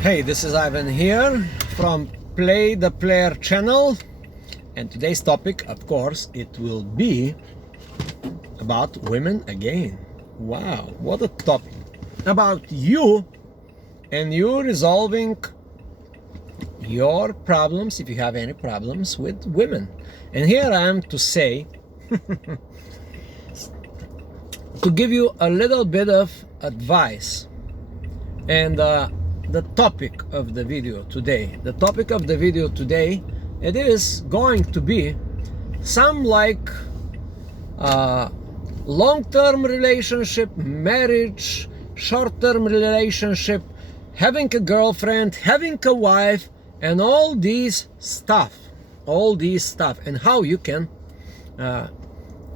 Hey, this is Ivan here from Play the Player channel, and today's topic, of course, it will be about women again. Wow, what a topic! About you and you resolving your problems, if you have any problems with women. And here I am to say, to give you a little bit of advice. And the topic of the video today, it is going to be some like long-term relationship, marriage, short-term relationship, having a girlfriend, having a wife, and all these stuff, and how you can,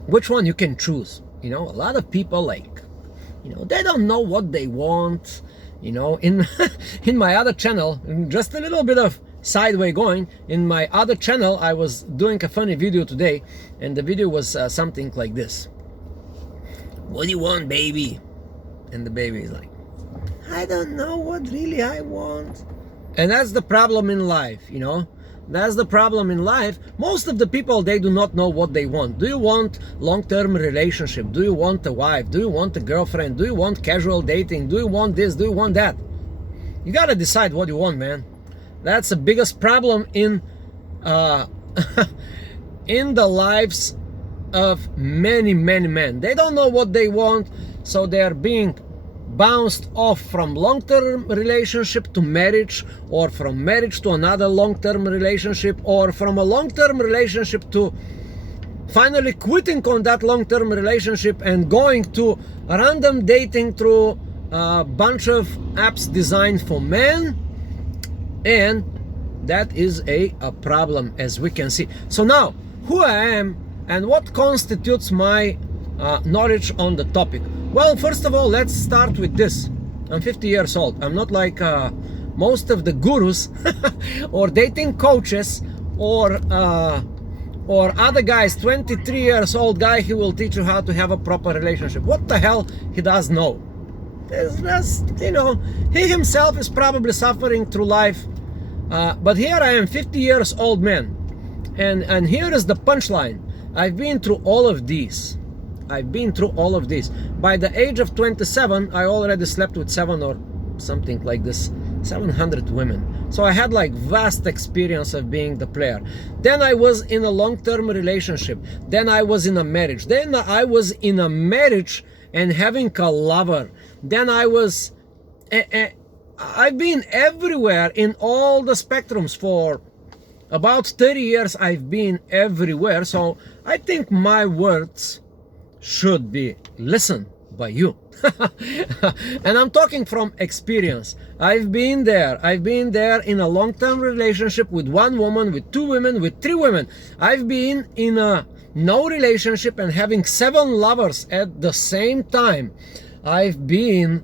which one you can choose. You know, a lot of people, like, you know, they don't know what they want. You know, in my other channel, just a little bit of sideway going, in my other channel I was doing a funny video today, and the video was something like this: what do you want, baby? And the baby is like, I don't know what really I want. And that's the problem in life, you know. That's the problem in life. Most of the people, they do not know what they want. Do you want long-term relationship? Do you want a wife? Do you want a girlfriend? Do you want casual dating? Do you want this? Do you want that? You gotta decide what you want, man. That's the biggest problem in in the lives of many men. They don't know what they want, so they are being bounced off from long-term relationship to marriage, or from marriage to another long-term relationship, or from a long-term relationship to finally quitting on that long-term relationship and going to random dating through a bunch of apps designed for men. And that is a problem, as we can see. So now, who I am and what constitutes my knowledge on the topic. Well, first of all, let's start with this. I'm 50 years old. I'm not like most of the gurus or dating coaches or other guys. 23 years old guy, he will teach you how to have a proper relationship. What the hell he does know? It's just, you know, he himself is probably suffering through life. But here I am, 50 years old man. And here is the punchline. I've been through all of these. By the age of 27, I already slept with 700 women. So I had like vast experience of being the player. Then I was in a long-term relationship. Then I was in a marriage. Then I was in a marriage and having a lover. Then I was, I've been everywhere in all the spectrums. For about 30 years I've been everywhere. So I think my words should be listened by you. And I'm talking from experience. I've been there in a long-term relationship with one woman, with two women, with three women. I've been in a no relationship and having 7 lovers at the same time. I've been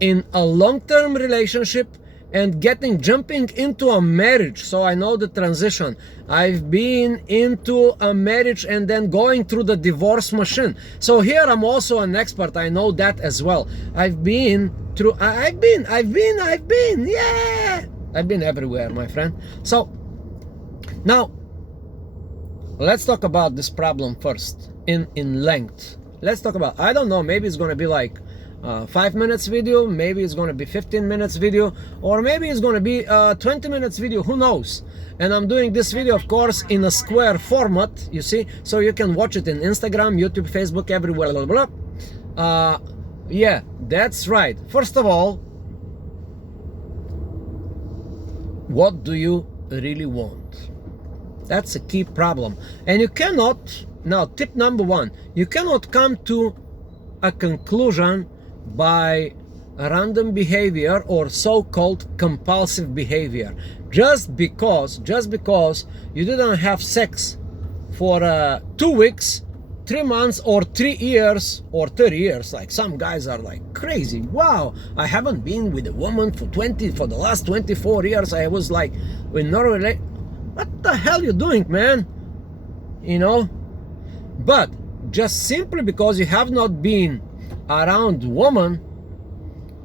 in a long-term relationship and jumping into a marriage, so I know the transition. I've been into a marriage and then going through the divorce machine. So here I'm also an expert. I know that as well. I've been everywhere, my friend. So now let's talk about this problem first in length. Let's talk about, I don't know, maybe it's going to be like 5 minutes video, maybe it's going to be 15 minutes video, or maybe it's going to be 20 minutes video, who knows. And I'm doing this video, of course, in a square format, you see, so you can watch it in Instagram, YouTube, Facebook, everywhere, blah, blah, blah. Yeah, that's right. First of all, what do you really want? That's a key problem. And you cannot, now tip number 1, you cannot come to a conclusion by random behavior or so-called compulsive behavior. Just because you didn't have sex for 2 weeks, 3 months, or 3 years, or 30 years. Like some guys are like crazy. Wow, I haven't been with a woman for the last 24 years. I was like, with no relation. What the hell you doing, man? You know? But just simply because you have not been around woman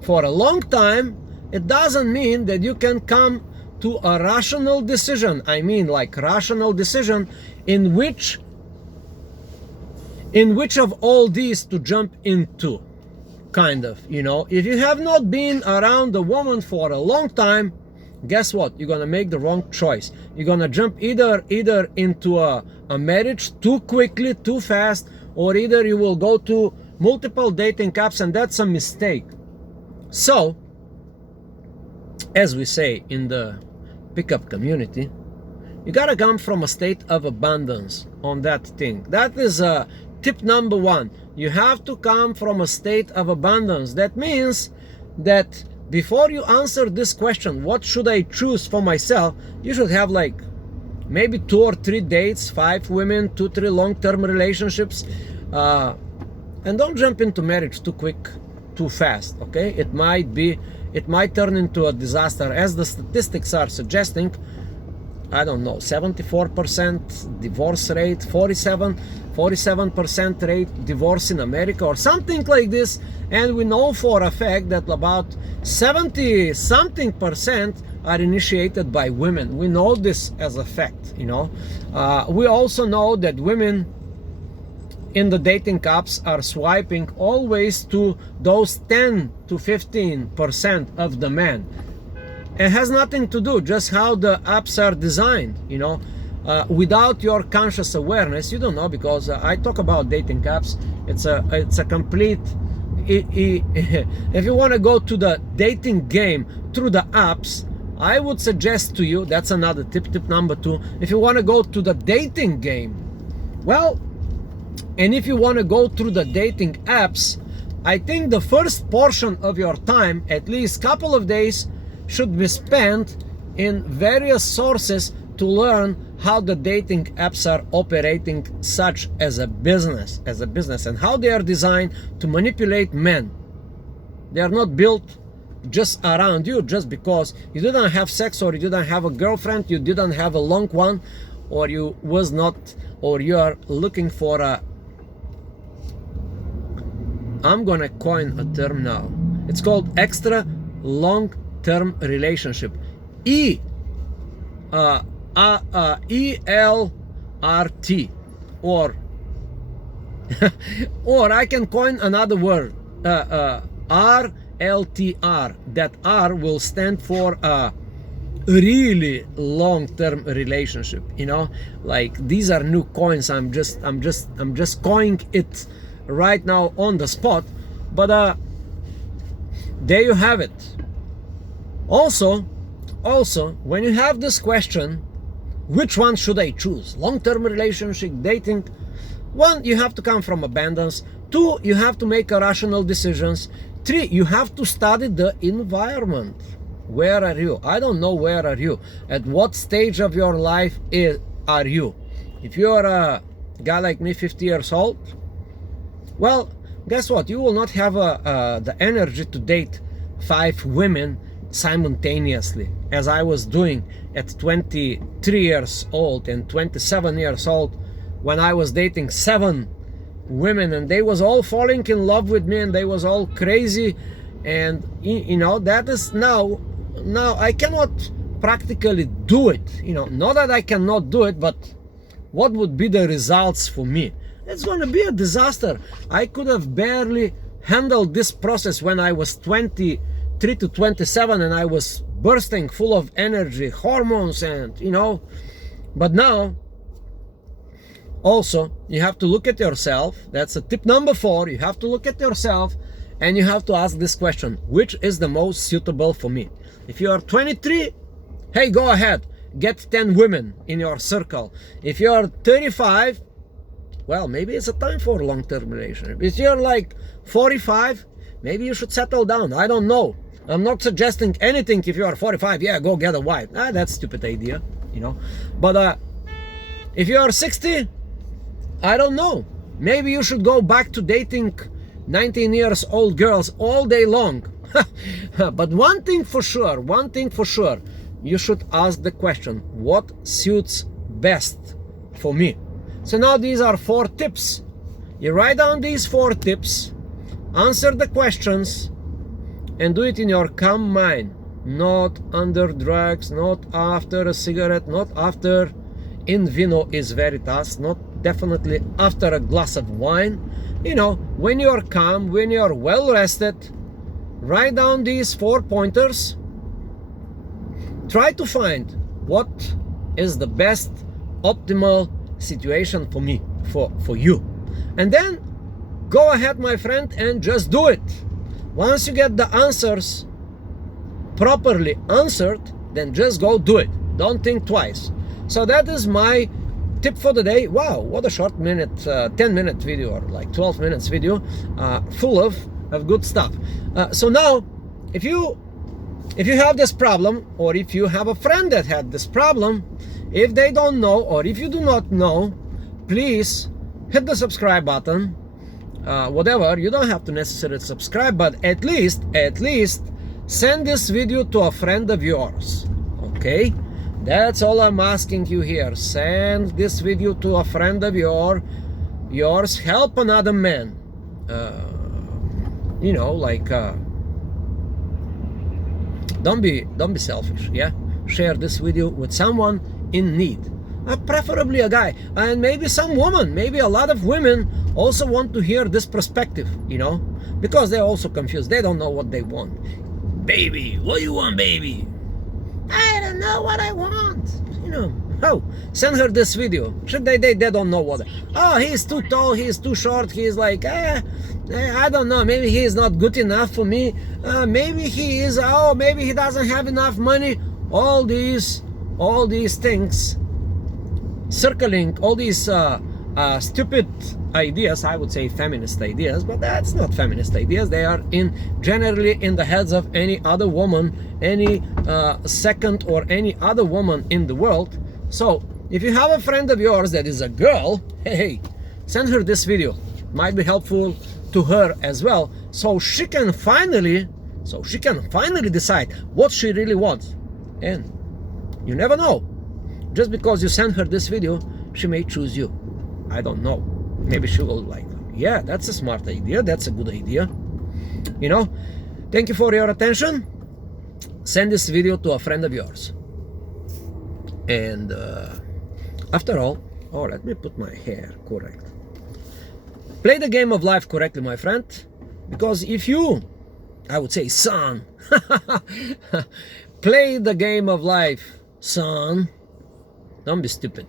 for a long time it doesn't mean that you can come to a rational decision. I mean, like rational decision in which of all these to jump into, kind of, you know. If you have not been around a woman for a long time, guess what? You're gonna make the wrong choice. You're gonna jump either into a marriage too quickly, too fast, or either you will go to multiple dating apps, and that's a mistake. So, as we say in the pickup community, you gotta come from a state of abundance on that thing. That is tip number one. You have to come from a state of abundance. That means that before you answer this question, what should I choose for myself, you should have like maybe 2 or 3 dates, 5 women, 2, 3 long-term relationships, and don't jump into marriage too quick, too fast. Okay, it might turn into a disaster, as the statistics are suggesting. I don't know, 74% divorce rate, 47% rate divorce in America, or something like this. And we know for a fact that about 70-something% are initiated by women. We know this as a fact, you know. We also know that women in the dating apps are swiping always to those 10 to 15% of the men. It has nothing to do just how the apps are designed, you know. Without your conscious awareness, you don't know, because I talk about dating apps. It's a complete. If you want to go to the dating game through the apps, I would suggest to you, that's another tip number 2. If you want to go to the dating game, well, and if you want to go through the dating apps, I think the first portion of your time, at least couple of days, should be spent in various sources to learn how the dating apps are operating, such as a business, and how they are designed to manipulate men. They are not built just around you, just because you didn't have sex, or you didn't have a girlfriend, you didn't have a long one, or you are looking for a, I'm gonna coin a term now. It's called extra long-term relationship. ELRT, or or I can coin another word, RLTR. That R will stand for a really long-term relationship, you know. Like, these are new coins. I'm just coining it right now on the spot, but there you have it. Also, when you have this question, which one should I choose? Long-term relationship, dating? 1, you have to come from abundance. 2, you have to make rational decisions. 3, you have to study the environment. Where are you? I don't know, where are you? At what stage of your life are you? If you're a guy like me, 50 years old, well, guess what? You will not have the energy to date 5 women simultaneously, as I was doing at 23 years old and 27 years old, when I was dating 7 women, and they was all falling in love with me, and they was all crazy. And you know, that is now I cannot practically do it, you know. Not that I cannot do it, but what would be the results for me? It's going to be a disaster. I could have barely handled this process when I was 23 to 27, and I was bursting full of energy, hormones, and you know. But now, also, you have to look at yourself. That's a tip number 4. You have to look at yourself, and you have to ask this question: which is the most suitable for me? If you are 23, hey, go ahead, get 10 women in your circle. If you are 35, well, maybe it's a time for a long-term relationship. If you're like 45, maybe you should settle down. I don't know. I'm not suggesting anything. If you are 45, yeah, go get a wife. That's a stupid idea, you know. But if you are 60, I don't know. Maybe you should go back to dating 19 years old girls all day long. But one thing for sure, you should ask the question: what suits best for me? So now these are 4 tips. You write down these 4 tips, answer the questions, and do it in your calm mind. not under drugs, not after a cigarette, not after in vino is veritas, not definitely after a glass of wine. You know, when you're calm, when you're well rested, write down these 4 pointers. Try to find what is the best optimal situation for me, for you. And then go ahead, my friend, and just do it. Once you get the answers properly answered, then just go do it. Don't think twice. So that is my tip for the day. Wow, what a short 10-minute video, or like 12 minutes video, full of good stuff. So now, if you have this problem, or if you have a friend that had this problem, if they don't know, or if you do not know, please hit the subscribe button. Whatever, you don't have to necessarily subscribe, but at least send this video to a friend of yours. Okay, that's all I'm asking you here. Send this video to a friend of yours. Help another man. You know, like don't be selfish. Yeah, share this video with someone in need, preferably a guy, and maybe some woman, maybe a lot of women also want to hear this perspective, you know, because they're also confused. They don't know what they want. Baby, what do you want, baby? I don't know what I want, you know. Oh, send her this video. They don't know what. Oh, he's too tall, he's too short, he's like, I don't know, maybe he is not good enough for me. Maybe he is, maybe he doesn't have enough money. All these things circling, all these stupid ideas, I would say feminist ideas, but that's not feminist ideas. They are generally in the heads of any other woman, any second or any other woman in the world. So if you have a friend of yours that is a girl, hey, send her this video. Might be helpful to her as well, so she can finally decide what she really wants. And you never know, just because you send her this video, she may choose you. I don't know. Maybe she will like, yeah, that's a smart idea, that's a good idea. You know, thank you for your attention. Send this video to a friend of yours. And after all, let me put my hair correct. Play the game of life correctly, my friend, because if you, I would say, son, play the game of life, son, don't be stupid.